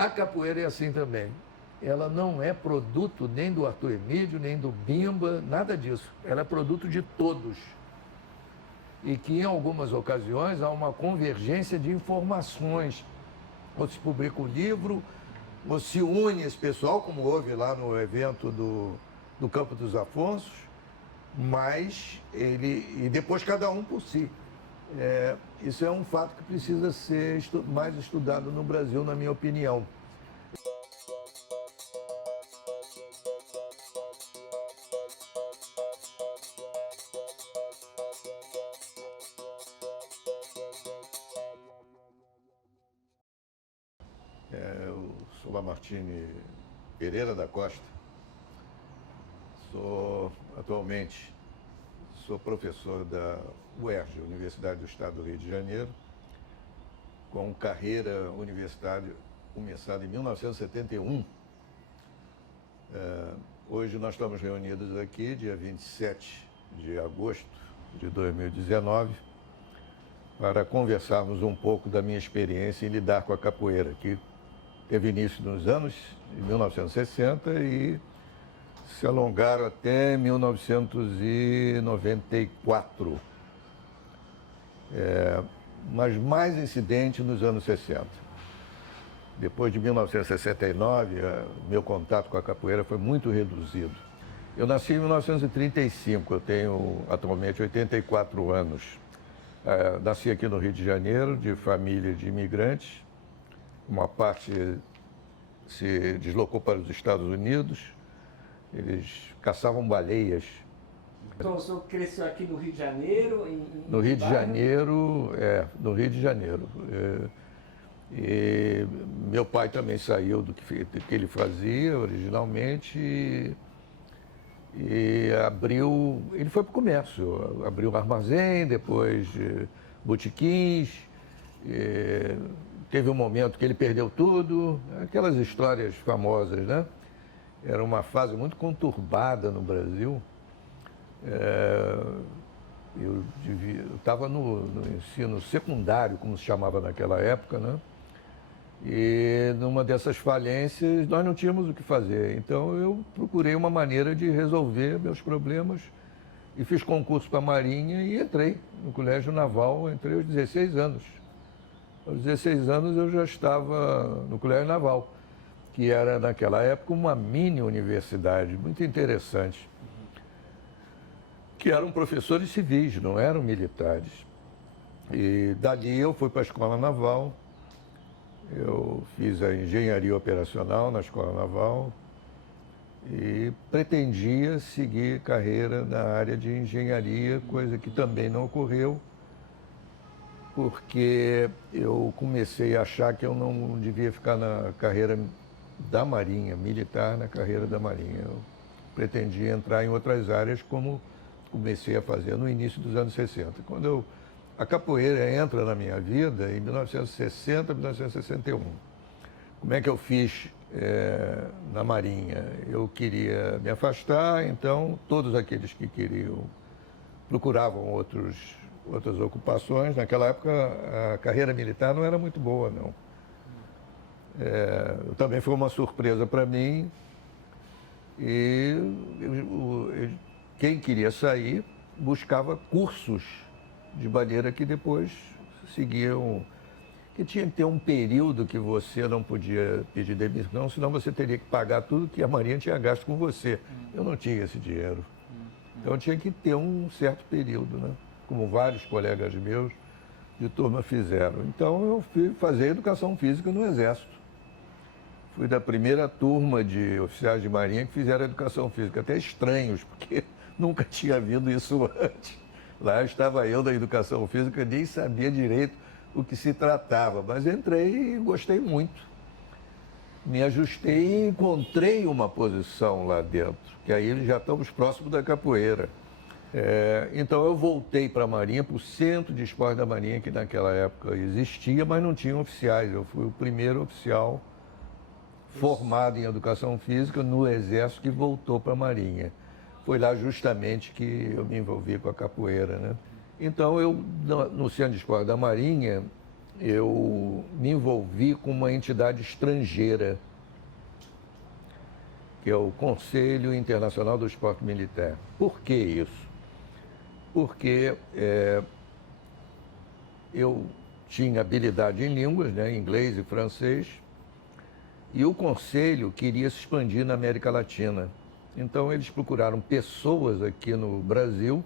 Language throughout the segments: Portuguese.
A capoeira é assim também. Ela não é produto nem do Arthur Emídio, nem do Bimba, nada disso. Ela é produto de todos. E que em algumas ocasiões há uma convergência de informações. Ou se publica um livro, ou se une esse pessoal, como houve lá no evento do Campo dos Afonsos, mas e depois cada um por si. Isso é um fato que precisa ser mais estudado no Brasil, na minha opinião. Eu sou Lamartine Pereira da Costa, atualmente sou professor da UERJ, Universidade do Estado do Rio de Janeiro, com carreira universitária começada em 1971. Hoje nós estamos reunidos aqui, dia 27 de agosto de 2019, para conversarmos um pouco da minha experiência em lidar com a capoeira, que teve início nos anos de 1960 e se alongaram até 1994. Mas mais incidente nos anos 60. Depois de 1969, meu contato com a capoeira foi muito reduzido. Eu nasci em 1935, eu tenho atualmente 84 anos. Nasci aqui no Rio de Janeiro, de família de imigrantes. Uma parte se deslocou para os Estados Unidos, eles caçavam baleias. Então o senhor cresceu aqui no Rio de Janeiro? No Rio de Janeiro, no Rio de Janeiro. E meu pai também saiu do que ele fazia originalmente e ele foi para o comércio, abriu um armazém, depois botequins. Teve um momento que ele perdeu tudo, aquelas histórias famosas, né? Era uma fase muito conturbada no Brasil. Eu estava no ensino secundário, como se chamava naquela época, né? E numa dessas falências nós não tínhamos o que fazer. Então eu procurei uma maneira de resolver meus problemas e fiz concurso para a Marinha e entrei no Colégio Naval, entrei aos 16 anos. Aos 16 anos eu já estava no Colégio Naval, que era naquela época uma mini universidade muito interessante, que eram professores civis, não eram militares. E dali eu fui para a Escola Naval, eu fiz a engenharia operacional na Escola Naval e pretendia seguir carreira na área de engenharia, coisa que também não ocorreu, porque eu comecei a achar que eu não devia ficar na carreira da Marinha, militar na carreira da Marinha. Eu pretendia entrar em outras áreas, como comecei a fazer no início dos anos 60. Quando a capoeira entra na minha vida em 1960, 1961. Como é que eu fiz na Marinha? Eu queria me afastar, então todos aqueles que queriam procuravam outras ocupações. Naquela época a carreira militar não era muito boa, não. Também foi uma surpresa para mim. E quem queria sair buscava cursos de maneira que depois seguiam, que tinha que ter um período que você não podia pedir demissão, senão você teria que pagar tudo que a Marinha tinha gasto com você. Eu não tinha esse dinheiro. Então tinha que ter um certo período, né? Como vários colegas meus de turma fizeram. Então eu fui fazer educação física no Exército. Fui da primeira turma de oficiais de Marinha que fizeram educação física, até estranhos, porque nunca tinha havido isso antes. Lá estava eu da educação física, nem sabia direito o que se tratava, mas entrei e gostei muito. Me ajustei e encontrei uma posição lá dentro, que aí já estamos próximos da capoeira. Então eu voltei para a Marinha, para o Centro de Esporte da Marinha, que naquela época existia, mas não tinha oficiais. Eu fui o primeiro oficial formado em educação física no Exército que voltou para a Marinha. Foi lá justamente que eu me envolvi com a capoeira, né? Então eu, no Centro de Esporte da Marinha, eu me envolvi com uma entidade estrangeira, que é o Conselho Internacional do Esporte Militar. Por que isso? Porque eu tinha habilidade em línguas, né, inglês e francês, e o Conselho queria se expandir na América Latina. Então, eles procuraram pessoas aqui no Brasil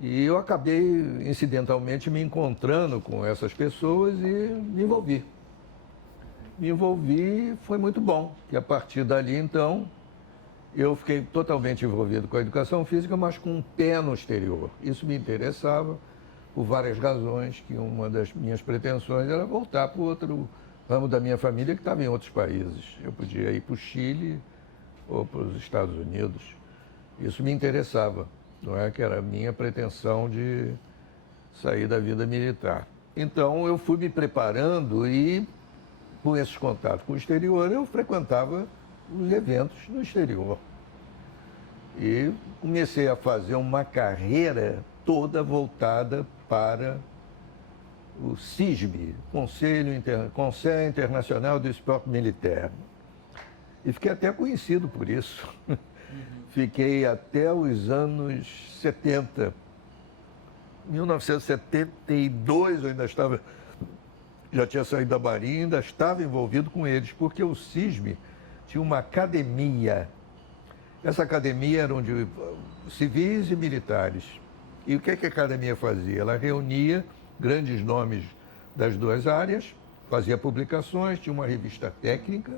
e eu acabei, incidentalmente, me encontrando com essas pessoas e me envolvi. Me envolvi, foi muito bom, que a partir dali, então, eu fiquei totalmente envolvido com a educação física, mas com um pé no exterior. Isso me interessava por várias razões, que uma das minhas pretensões era voltar para o outro ramo da minha família que estava em outros países. Eu podia ir para o Chile ou para os Estados Unidos. Isso me interessava, não é que era a minha pretensão de sair da vida militar. Então eu fui me preparando e, com esses contatos com o exterior, eu frequentava os eventos no exterior. E comecei a fazer uma carreira toda voltada para o CISB, Conselho Internacional do Esporte Militar. E fiquei até conhecido por isso. Fiquei até os anos 70. Em 1972 eu ainda estava, já tinha saído da Marinha, ainda estava envolvido com eles, porque o CISB tinha uma academia. Essa academia era onde civis e militares. E o que a academia fazia? Ela reunia grandes nomes das duas áreas, fazia publicações, tinha uma revista técnica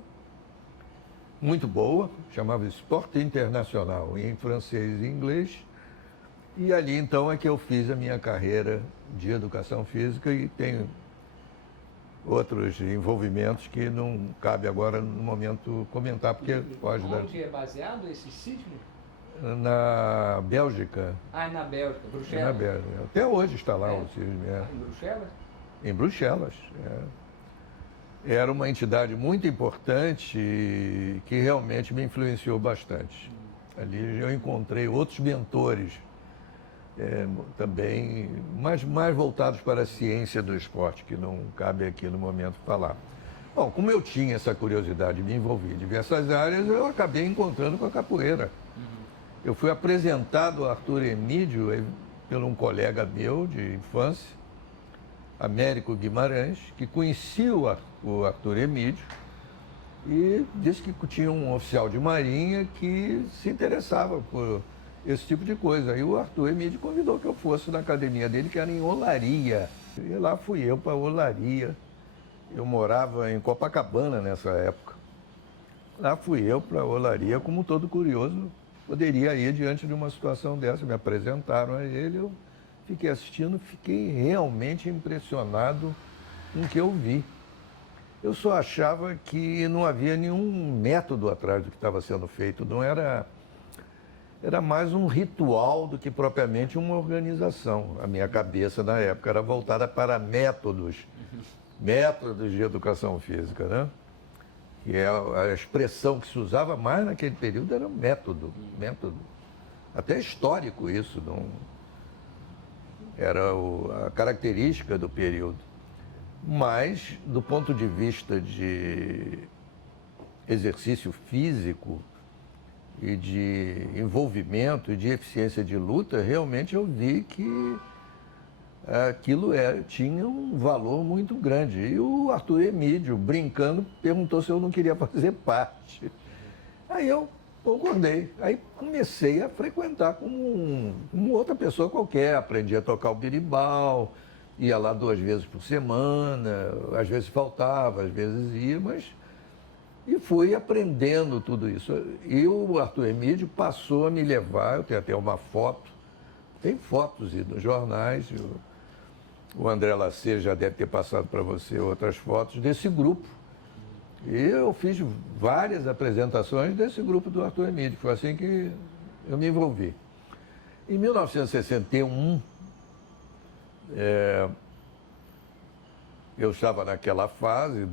muito boa, chamava Esporte Internacional, em francês e inglês. E ali então é que eu fiz a minha carreira de educação física e tenho outros envolvimentos que não cabe agora no momento comentar, porque pode dar. Onde é baseado esse CISB? Na Bélgica. Ah, é na Bélgica, Bruxelas? É na Bélgica. Até hoje está lá o CISB. Em Bruxelas? Em Bruxelas. Era uma entidade muito importante que realmente me influenciou bastante. Ali eu encontrei outros mentores também, mais voltados para a ciência do esporte, que não cabe aqui no momento falar. Bom, como eu tinha essa curiosidade de me envolver em diversas áreas, eu acabei encontrando com a capoeira. Eu fui apresentado a Arthur Emídio por um colega meu de infância, Américo Guimarães, que conhecia o Arthur Emídio e disse que tinha um oficial de marinha que se interessava por esse tipo de coisa. E o Arthur Emídio convidou que eu fosse na academia dele, que era em Olaria. E lá fui eu para Olaria. Eu morava em Copacabana nessa época. Lá fui eu para Olaria, como todo curioso, poderia ir diante de uma situação dessa. Me apresentaram a ele, eu fiquei assistindo, fiquei realmente impressionado com o que eu vi. Eu só achava que não havia nenhum método atrás do que estava sendo feito, não era... Era mais um ritual do que propriamente uma organização. A minha cabeça, na época, era voltada para métodos de educação física, né? Que é a expressão que se usava mais naquele período era método. Até histórico isso, não... Era a característica do período. Mas, do ponto de vista de exercício físico e de envolvimento e de eficiência de luta, realmente eu vi que aquilo tinha um valor muito grande. E o Arthur Emídio, brincando, perguntou se eu não queria fazer parte. Aí eu concordei. Aí comecei a frequentar como outra pessoa qualquer. Aprendi a tocar o berimbau, ia lá 2 vezes por semana, às vezes faltava, às vezes ia, mas... E fui aprendendo tudo isso. E o Arthur Emídio passou a me levar, eu tenho até uma foto, tem fotos nos jornais, o André Lacer já deve ter passado para você outras fotos desse grupo. E eu fiz várias apresentações desse grupo do Arthur Emídio, foi assim que eu me envolvi. Em 1961, eu estava naquela fase,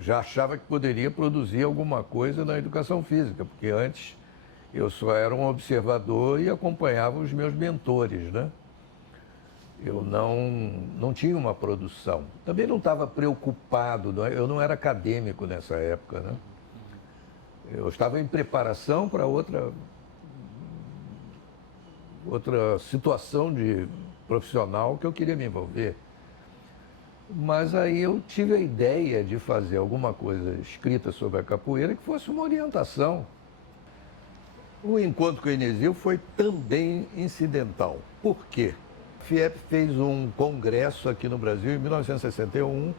já achava que poderia produzir alguma coisa na educação física, porque antes eu só era um observador e acompanhava os meus mentores, né? Eu não tinha uma produção. Também não estava preocupado, eu não era acadêmico nessa época, né? Eu estava em preparação para outra situação de profissional que eu queria me envolver. Mas aí eu tive a ideia de fazer alguma coisa escrita sobre a capoeira que fosse uma orientação. O encontro com o Enesio foi também incidental. Por quê? A FIEP fez um congresso aqui no Brasil em 1961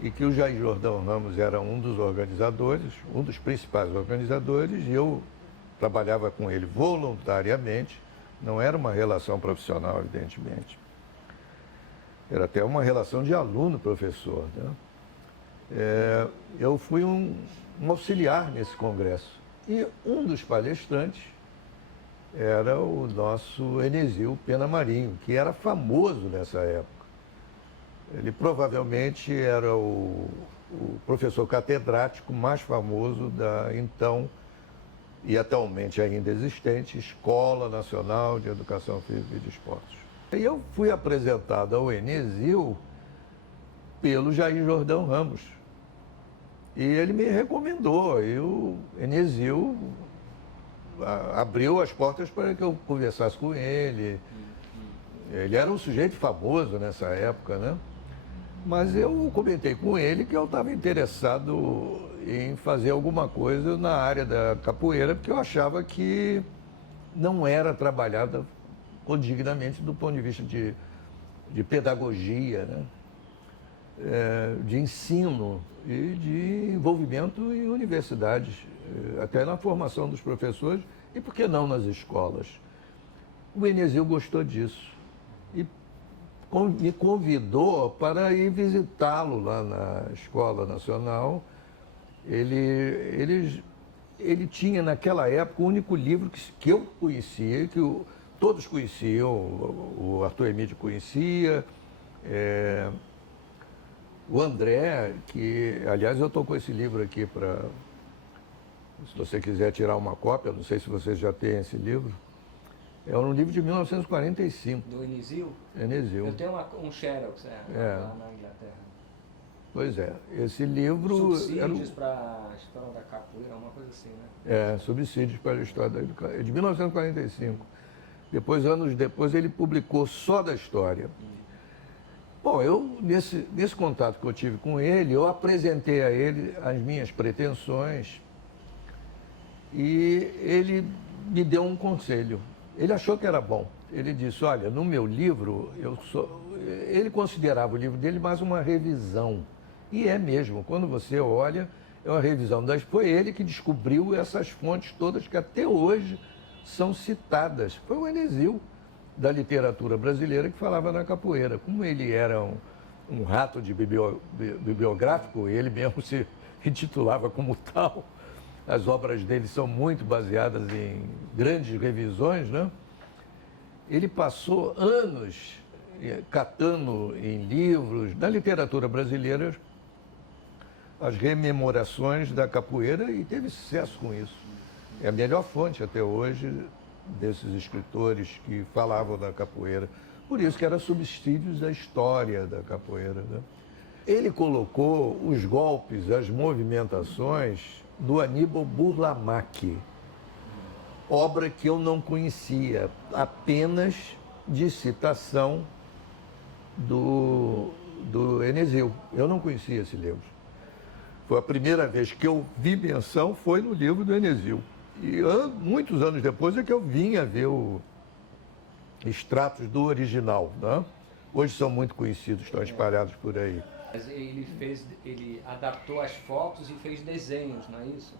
e que o Jair Jordão Ramos era um dos organizadores, um dos principais organizadores, e eu trabalhava com ele voluntariamente, não era uma relação profissional, evidentemente. Era até uma relação de aluno-professor, né? Eu fui um auxiliar nesse congresso. E um dos palestrantes era o nosso Enesio Pena Marinho, que era famoso nessa época. Ele provavelmente era o professor catedrático mais famoso da então e atualmente ainda existente Escola Nacional de Educação Física e de Esportes. E eu fui apresentado ao Enesio pelo Jair Jordão Ramos. E ele me recomendou. E o Enesio abriu as portas para que eu conversasse com ele. Ele era um sujeito famoso nessa época, né? Mas eu comentei com ele que eu estava interessado em fazer alguma coisa na área da capoeira, porque eu achava que não era trabalhada dignamente do ponto de vista de pedagogia, né? De ensino e de envolvimento em universidades, até na formação dos professores e, por que não, nas escolas. O Enesio gostou disso e me convidou para ir visitá-lo lá na Escola Nacional. Ele tinha, naquela época, o único livro que eu conhecia, todos conheciam, o Arthur Emídio conhecia, o André, que, aliás, eu estou com esse livro aqui para, se você quiser tirar uma cópia, não sei se vocês já têm esse livro, é um livro de 1945. Do Enesio? Enesio. Eu tenho um Xerox lá na Inglaterra. Pois é, esse livro... Subsídios para a história da capoeira, uma coisa assim, né? Subsídios para a história da educação. É de 1945. Depois, anos depois, ele publicou só da história. Bom, nesse contato que eu tive com ele, eu apresentei a ele as minhas pretensões e ele me deu um conselho. Ele achou que era bom. Ele disse, olha, no meu livro, ele considerava o livro dele mais uma revisão. E é mesmo, quando você olha, é uma revisão. Foi ele que descobriu essas fontes todas que até hoje são citadas. Foi o Enesio da literatura brasileira que falava na capoeira. Como ele era um rato de bibliográfico, ele mesmo se intitulava como tal. As obras dele são muito baseadas em grandes revisões, né? Ele passou anos catando em livros da literatura brasileira as rememorações da capoeira e teve sucesso com isso. É a melhor fonte até hoje desses escritores que falavam da capoeira. Por isso que era subsídios da história da capoeira, né? Ele colocou os golpes, as movimentações do Aníbal Burlamaque, obra que eu não conhecia, apenas de citação do Enesio. Eu não conhecia esse livro. Foi a primeira vez que eu vi menção, foi no livro do Enesio. E muitos anos depois é que eu vim a ver extratos do original, né? Hoje são muito conhecidos, estão espalhados por aí. Mas ele adaptou as fotos e fez desenhos, não é isso?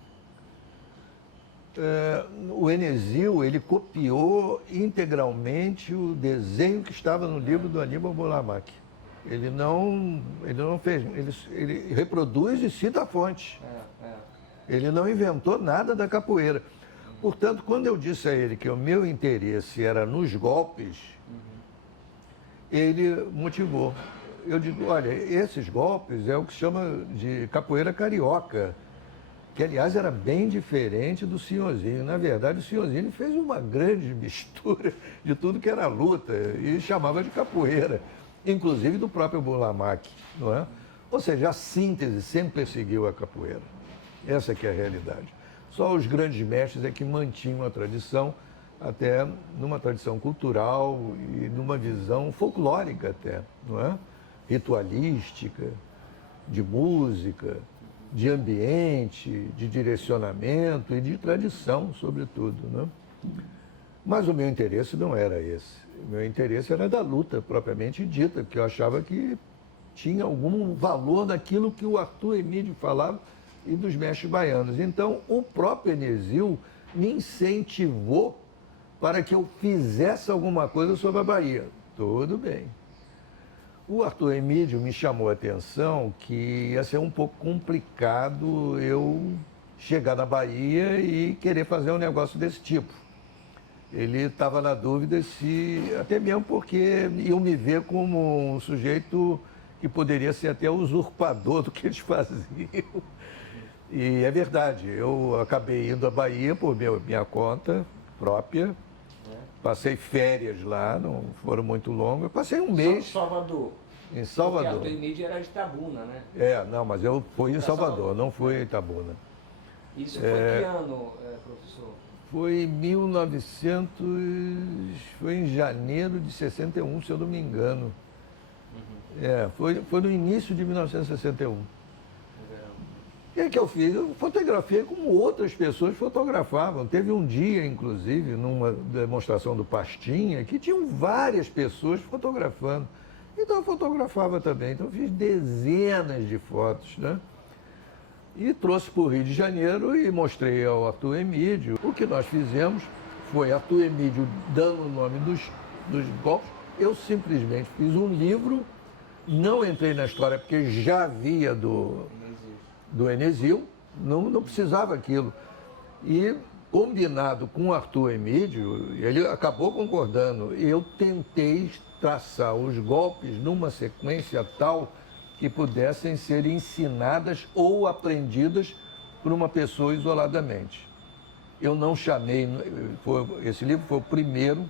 O Enesio, ele copiou integralmente o desenho que estava no livro do Aníbal Burlamaque. Ele não fez, ele reproduz e cita a fonte. Ele não inventou nada da capoeira. Portanto, quando eu disse a ele que o meu interesse era nos golpes, ele motivou. Eu digo, olha, esses golpes é o que se chama de capoeira carioca. que aliás era bem diferente do Senhorzinho. Na verdade, o Senhorzinho fez uma grande mistura de tudo que era luta e chamava de capoeira, inclusive do próprio Burlamac, não é? Ou seja, a síntese sempre perseguiu a capoeira. Essa que é a realidade. Só os grandes mestres é que mantinham a tradição, até numa tradição cultural e numa visão folclórica até, não é? Ritualística, de música, de ambiente, de direcionamento e de tradição, sobretudo, né? Mas o meu interesse não era esse. O meu interesse era da luta propriamente dita, porque eu achava que tinha algum valor naquilo que o Arthur Emídio falava e dos mestres baianos. Então, o próprio Enesил me incentivou para que eu fizesse alguma coisa sobre a Bahia. Tudo bem. O Arthur Emídio me chamou a atenção que ia ser um pouco complicado eu chegar na Bahia e querer fazer um negócio desse tipo. Ele estava na dúvida se, até mesmo porque iam me ver como um sujeito que poderia ser até usurpador do que eles faziam. E é verdade, eu acabei indo à Bahia por minha conta própria, passei férias lá, não foram muito longas, passei um mês. Salvador. Em Salvador. Porque a Emídio era de Itabuna, né? Não, mas eu fui em Salvador, não fui em Itabuna. Isso foi que ano, professor? Foi em 1900, foi em janeiro de 61, se eu não me engano. Foi no início de 1961. E aí que eu fiz? Eu fotografei como outras pessoas fotografavam. Teve um dia, inclusive, numa demonstração do Pastinha, que tinham várias pessoas fotografando. Então eu fotografava também. Então eu fiz dezenas de fotos, né? E trouxe para o Rio de Janeiro e mostrei ao Arthur Emídio. O que nós fizemos foi Arthur Emídio dando o nome dos golpes. Eu simplesmente fiz um livro, não entrei na história porque já havia do Enesил, não precisava aquilo. E combinado com o Arthur Emídio, ele acabou concordando, eu tentei traçar os golpes numa sequência tal que pudessem ser ensinadas ou aprendidas por uma pessoa isoladamente. Eu não chamei, esse livro foi o primeiro,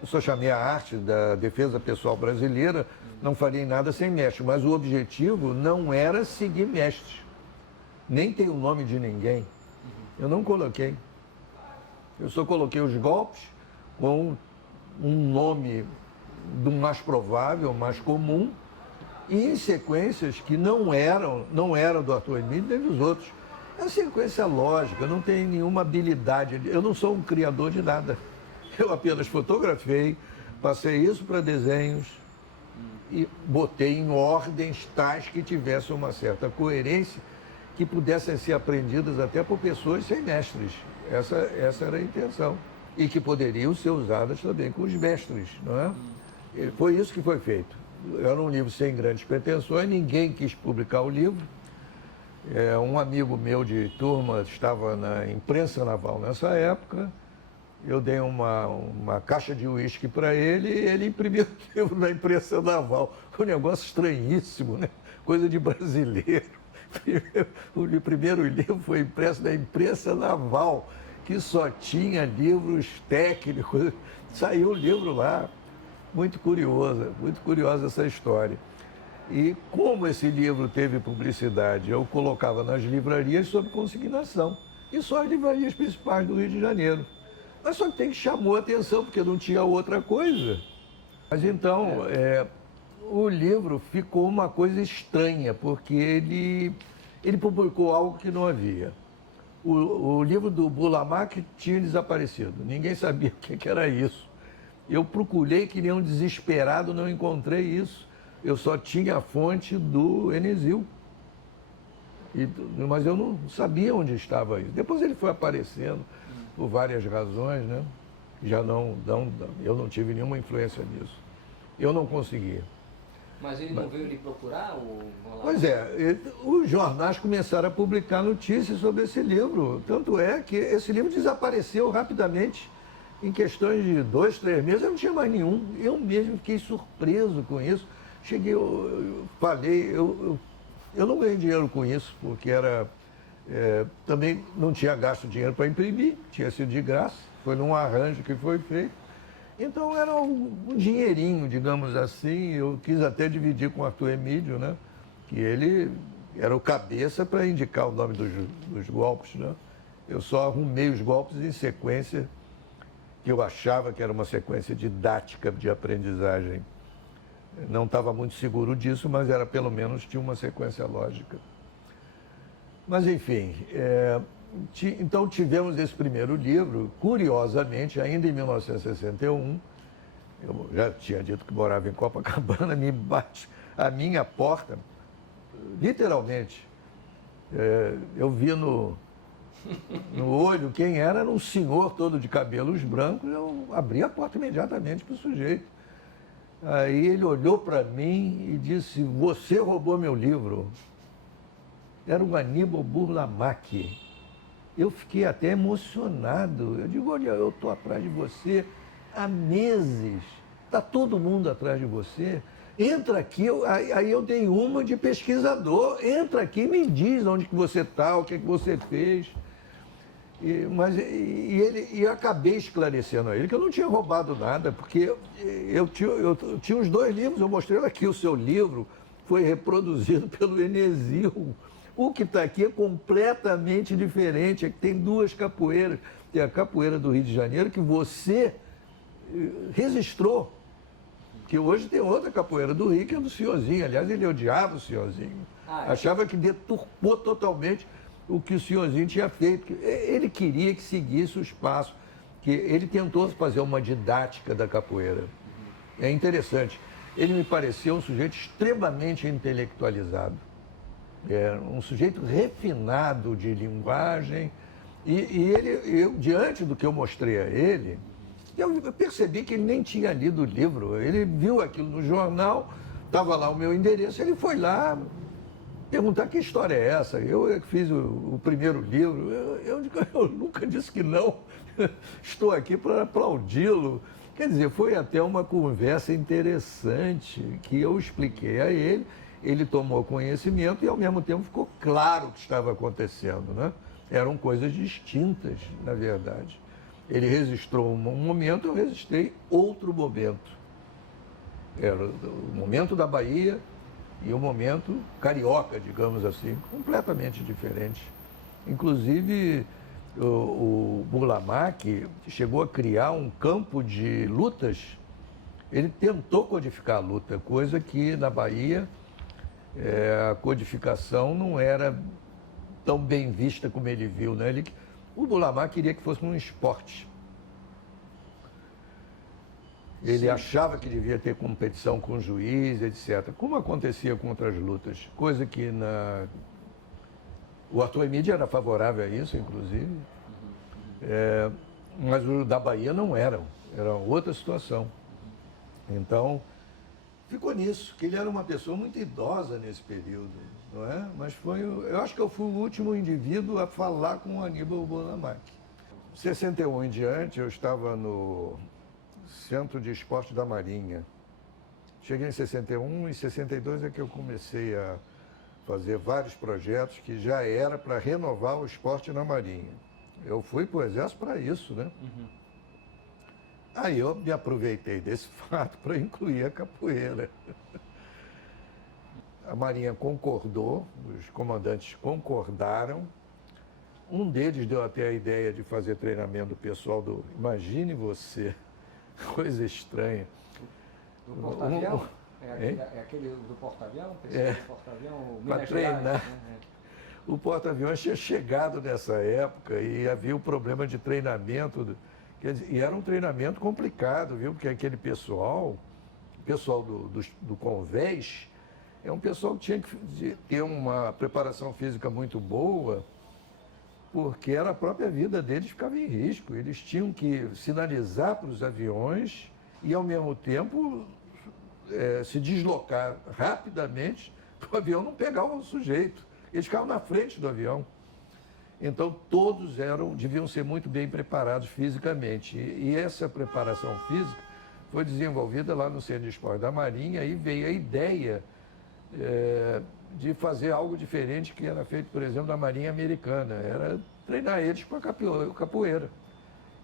eu só chamei a arte da defesa pessoal brasileira, não faria nada sem mestre, mas o objetivo não era seguir mestre, nem tem o nome de ninguém. Eu não coloquei. Eu só coloquei os golpes com um nome do mais provável, mais comum, e em sequências que não eram do Arthur Emídio nem dos outros. É uma sequência lógica, não tem nenhuma habilidade. Eu não sou um criador de nada. Eu apenas fotografei, passei isso para desenhos e botei em ordens tais que tivessem uma certa coerência, que pudessem ser aprendidas até por pessoas sem mestres. Essa era a intenção. E que poderiam ser usadas também com os mestres, não é? Foi isso que foi feito. Era um livro sem grandes pretensões, ninguém quis publicar o livro. Um amigo meu de turma estava na imprensa naval nessa época. Eu dei uma caixa de uísque para ele e ele imprimiu o livro na imprensa naval. Foi um negócio estranhíssimo, né? Coisa de brasileiro. O primeiro livro foi impresso na imprensa naval, que só tinha livros técnicos. Saiu o livro lá. Muito curiosa essa história. E como esse livro teve publicidade, eu colocava nas livrarias sob consignação. E só as livrarias principais do Rio de Janeiro. Mas só que tem que chamou a atenção, porque não tinha outra coisa. Mas então, o livro ficou uma coisa estranha, porque ele publicou algo que não havia. O livro do Burlamac tinha desaparecido, ninguém sabia o que era isso. Eu procurei que nem um desesperado, não encontrei isso. Eu só tinha a fonte do Enesил. Mas eu não sabia onde estava isso. Depois ele foi aparecendo por várias razões, né? Eu não tive nenhuma influência nisso. Eu não conseguia. Mas ele não veio lhe procurar? Pois os jornais começaram a publicar notícias sobre esse livro. Tanto é que esse livro desapareceu rapidamente. Em questões de 2, 3 meses, eu não tinha mais nenhum. Eu mesmo fiquei surpreso com isso. Cheguei, eu falei, eu não ganhei dinheiro com isso, porque era Também não tinha gasto dinheiro para imprimir, tinha sido de graça, foi num arranjo que foi feito. Então era um dinheirinho, digamos assim. Eu quis até dividir com o Arthur Emídio, né? Que ele era o cabeça para indicar o nome dos golpes, né? Eu só arrumei os golpes em sequência que eu achava que era uma sequência didática de aprendizagem. Não estava muito seguro disso, mas era pelo menos tinha uma sequência lógica. Mas enfim, então tivemos esse primeiro livro, curiosamente, ainda em 1961, eu já tinha dito que morava em Copacabana, me bate a minha porta, literalmente. Eu vi no olho quem era um senhor todo de cabelos brancos, eu abri a porta imediatamente para o sujeito. Aí ele olhou para mim e disse: "Você roubou meu livro." Era o Aníbal Burlamaque. Eu fiquei até emocionado. Eu digo: "Olha, eu estou atrás de você há meses. Está todo mundo atrás de você. Entra aqui." Aí eu dei uma de pesquisador. "Entra aqui e me diz onde que você está, o que você fez." E acabei esclarecendo a ele que eu não tinha roubado nada, porque eu tinha os 2 livros, eu mostrei aqui, o seu livro foi reproduzido pelo Enesio. O que está aqui é completamente diferente, é que tem 2 capoeiras. Tem a capoeira do Rio de Janeiro, que você registrou, que hoje tem outra capoeira do Rio, que é do Senhorzinho. Aliás, ele odiava o Senhorzinho. Achava que deturpou totalmente o que o Senhorzinho tinha feito. Ele queria que seguisse o espaço, que ele tentou fazer uma didática da capoeira. É interessante. Ele me pareceu um sujeito extremamente intelectualizado. Um sujeito refinado de linguagem. Eu, diante do que eu mostrei a ele, eu percebi que ele nem tinha lido o livro. Ele viu aquilo no jornal, estava lá o meu endereço, ele foi lá perguntar: "Que história é essa? Eu fiz o primeiro livro." Eu nunca disse que não. Estou aqui para aplaudi-lo. Quer dizer, foi até uma conversa interessante que eu expliquei a ele. Ele tomou conhecimento e, ao mesmo tempo, ficou claro o que estava acontecendo, né? Eram coisas distintas, na verdade. Ele registrou um momento, eu registrei outro momento. Era o momento da Bahia e o momento carioca, digamos assim, completamente diferente. Inclusive, o Burlamaque chegou a criar um campo de lutas. Ele tentou codificar a luta, coisa que na Bahia a codificação não era tão bem vista como ele viu, né? O Burlamaque queria que fosse um esporte. Ele achava que devia ter competição com o juiz, etc. Como acontecia com outras lutas. Coisa que o Arthur Emídio era favorável a isso, inclusive. Mas o da Bahia não era outra situação. Então, ficou nisso, que ele era uma pessoa muito idosa nesse período, não é? Mas eu acho que eu fui o último indivíduo a falar com o Aníbal Burlamaque. Em 61 em diante, eu estava no Centro de Esporte da Marinha. Cheguei em 61 e em 62 é que eu comecei a fazer vários projetos que já era para renovar o esporte na Marinha. Eu fui para o Exército para isso, né? Aí eu me aproveitei desse fato para incluir a capoeira. A Marinha concordou, os comandantes concordaram. Um deles deu até a ideia de fazer treinamento pessoal Imagine você, coisa estranha. Do porta-avião? É aquele do porta-avião? Do porta-avião, para treinar. Né? O porta-aviões tinha chegado nessa época e havia o problema de treinamento. E era um treinamento complicado, viu? Porque aquele pessoal do Convés, é um pessoal que tinha que ter uma preparação física muito boa, porque era a própria vida deles ficava em risco. Eles tinham que sinalizar para os aviões e, ao mesmo tempo, se deslocar rapidamente para o avião não pegar o sujeito. Eles ficavam na frente do avião. Então, todos deviam ser muito bem preparados fisicamente. E essa preparação física foi desenvolvida lá no Centro de Esporte da Marinha, e veio a ideia de fazer algo diferente que era feito, por exemplo, na Marinha Americana, era treinar eles para capoeira.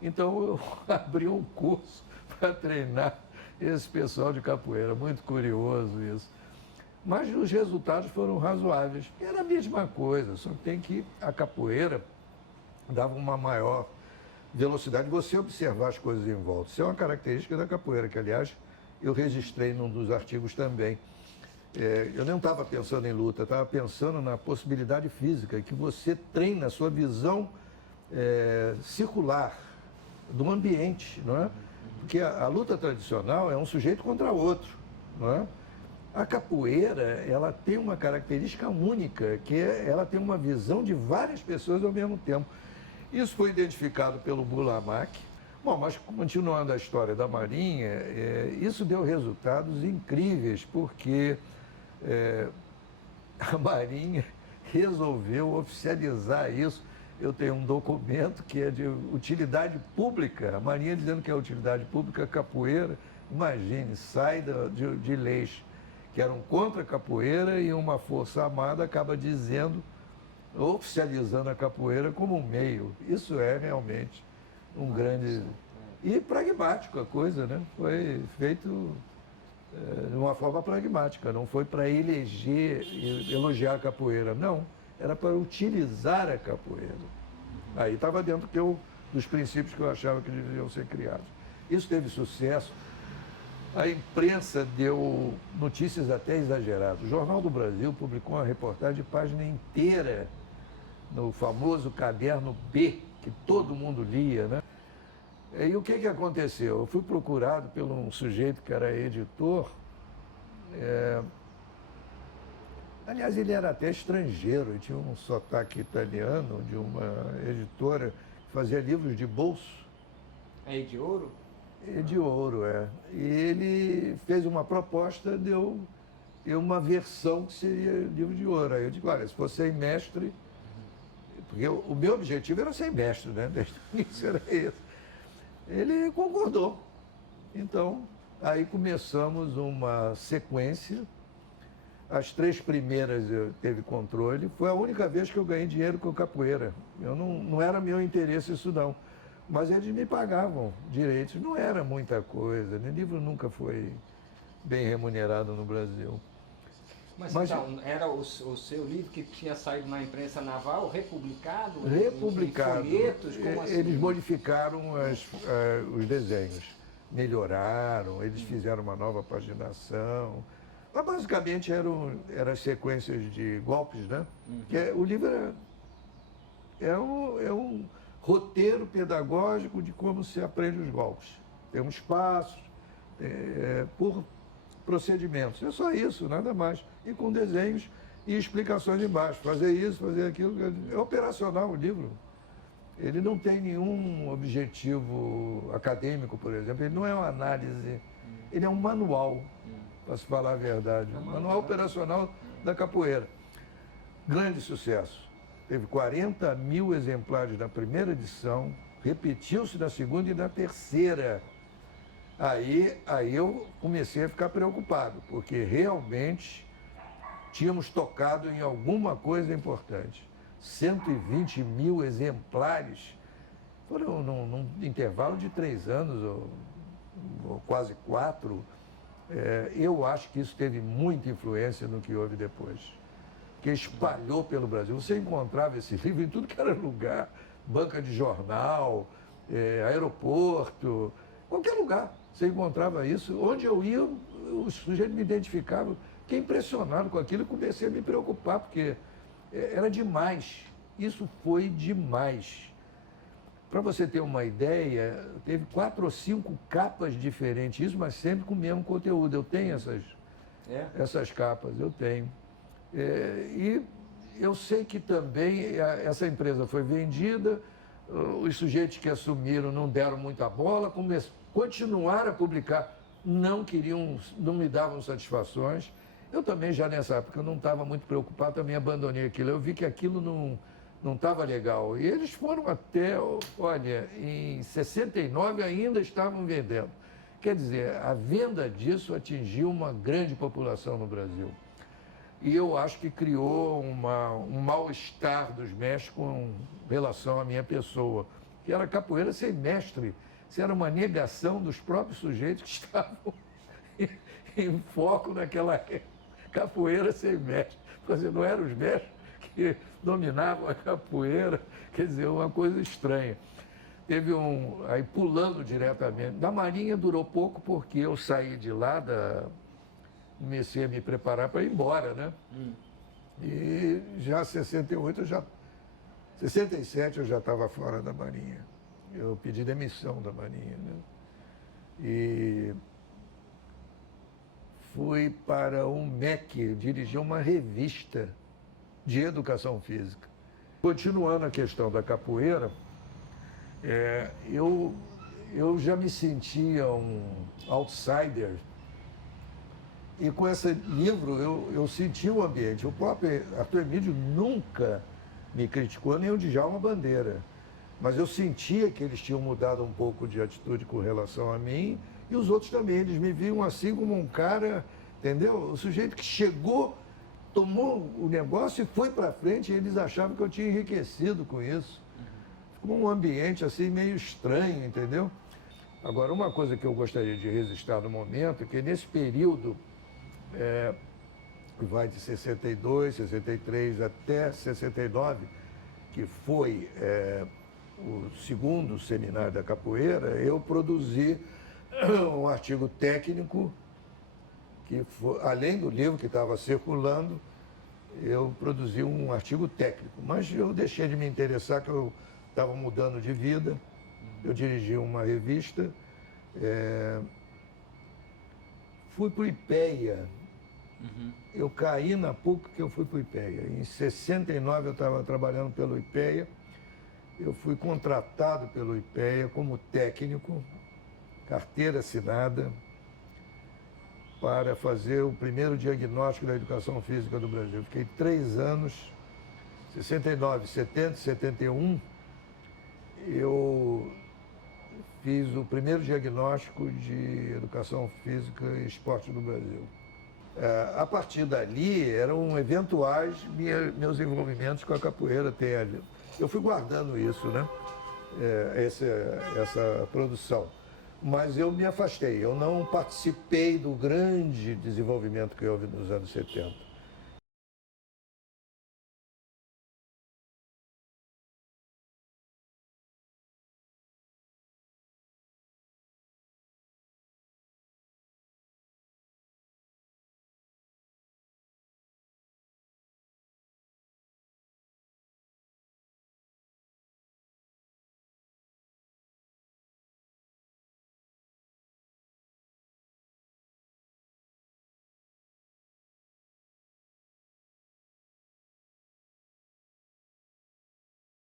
Então eu abri um curso para treinar esse pessoal de capoeira, muito curioso isso. Mas os resultados foram razoáveis. Era a mesma coisa, só que tem que a capoeira dava uma maior velocidade, você observar as coisas em volta. Isso é uma característica da capoeira, que, aliás, eu registrei num dos artigos também. Eu não estava pensando em luta, estava pensando na possibilidade física, que você treina a sua visão circular do ambiente, não é? Porque a luta tradicional é um sujeito contra outro, não é? A capoeira, ela tem uma característica única, que ela tem uma visão de várias pessoas ao mesmo tempo. Isso foi identificado pelo Burlamac. Bom, mas continuando a história da Marinha, isso deu resultados incríveis, porque a Marinha resolveu oficializar isso. Eu tenho um documento que é de utilidade pública, a Marinha dizendo que é utilidade pública, capoeira, imagine, sai de leis que eram contra a capoeira e uma força armada acaba dizendo, oficializando a capoeira como um meio. Isso é realmente um grande... E pragmático a coisa, né? Foi feito de uma forma pragmática, não foi para eleger, elogiar a capoeira, não. Era para utilizar a capoeira. Aí estava dentro dos princípios que eu achava que deveriam ser criados. Isso teve sucesso. A imprensa deu notícias até exageradas. O Jornal do Brasil publicou uma reportagem de página inteira no famoso Caderno B, que todo mundo lia, né? E o que aconteceu? Eu fui procurado por um sujeito que era editor. Aliás, ele era até estrangeiro, ele tinha um sotaque italiano, de uma editora que fazia livros de bolso. É de ouro? De ouro, é. E ele fez uma proposta, deu uma versão que seria livro de ouro. Aí eu digo, olha, se for sem mestre, porque o meu objetivo era ser mestre, né? Desde o início era esse. Ele concordou. Então, aí começamos uma sequência. As 3 primeiras eu teve controle. Foi a única vez que eu ganhei dinheiro com capoeira. Eu não era meu interesse isso não. Mas eles me pagavam direitos, não era muita coisa, né? O livro nunca foi bem remunerado no Brasil. Mas então, era o seu livro que tinha saído na imprensa naval, republicado? Republicado. Em folhetos, como assim? Eles modificaram os desenhos, melhoraram, eles fizeram uma nova paginação. Mas basicamente eram as sequências de golpes, né? Que o livro é um roteiro pedagógico de como se aprende os golpes. Tem uns passos, por procedimentos. É só isso, nada mais. E com desenhos e explicações embaixo. Fazer isso, fazer aquilo. É operacional o livro. Ele não tem nenhum objetivo acadêmico, por exemplo. Ele não é uma análise. Ele é um manual, para se falar a verdade. Manual operacional da capoeira. Grande sucesso. Teve 40 mil exemplares na primeira edição, repetiu-se na segunda e na terceira. Aí eu comecei a ficar preocupado, porque realmente tínhamos tocado em alguma coisa importante. 120 mil exemplares foram num intervalo de 3 anos, ou quase 4. Eu acho que isso teve muita influência no que houve depois, que espalhou pelo Brasil. Você encontrava esse livro em tudo que era lugar, banca de jornal, aeroporto, qualquer lugar. Você encontrava isso. Onde eu ia, o sujeito me identificava. Fiquei impressionado com aquilo e comecei a me preocupar, porque era demais. Isso foi demais. Para você ter uma ideia, teve 4 ou 5 capas diferentes, isso, mas sempre com o mesmo conteúdo. Eu tenho essas capas, eu tenho. E eu sei que também essa empresa foi vendida, os sujeitos que assumiram não deram muita bola, continuaram a publicar, não me davam satisfações. Eu também já nessa época não estava muito preocupado, também abandonei aquilo. Eu vi que aquilo não estava legal. E eles foram até, olha, em 69 ainda estavam vendendo. Quer dizer, a venda disso atingiu uma grande população no Brasil. E eu acho que criou um mal-estar dos mestres com relação à minha pessoa, que era capoeira sem mestre. Isso era uma negação dos próprios sujeitos que estavam em foco naquela capoeira sem mestre. Não eram os mestres que dominavam a capoeira, quer dizer, uma coisa estranha. Teve aí pulando diretamente. Da Marinha durou pouco porque eu saí de lá, comecei a me preparar para ir embora, né? E já em 67 eu já estava fora da Marinha. Eu pedi demissão da Marinha, né? E fui para um MEC, dirigi uma revista de educação física. Continuando a questão da capoeira, eu já me sentia um outsider. E com esse livro eu senti o ambiente. O próprio Arthur Emídio nunca me criticou, nem o Djalma Bandeira. Mas eu sentia que eles tinham mudado um pouco de atitude com relação a mim, e os outros também. Eles me viam assim como um cara, entendeu? O sujeito que chegou, tomou o negócio e foi para frente, e eles achavam que eu tinha enriquecido com isso. Ficou um ambiente assim meio estranho, entendeu? Agora, uma coisa que eu gostaria de registrar no momento é que nesse período, que vai de 62, 63 até 69, que foi o segundo seminário da capoeira, eu produzi um artigo técnico, que foi, além do livro que estava circulando, eu produzi um artigo técnico. Mas eu deixei de me interessar, que eu estava mudando de vida, eu dirigi uma revista, fui para o IPEA. Eu caí na PUC que eu fui para o IPEA. Em 69 eu estava trabalhando pelo IPEA, eu fui contratado pelo IPEA como técnico, carteira assinada, para fazer o primeiro diagnóstico da educação física do Brasil. Fiquei 3 anos, 69, 70, 71, eu fiz o primeiro diagnóstico de educação física e esporte do Brasil. A partir dali, eram eventuais meus envolvimentos com a capoeira. Eu fui guardando isso, né? Essa produção. Mas eu me afastei, eu não participei do grande desenvolvimento que houve nos anos 70.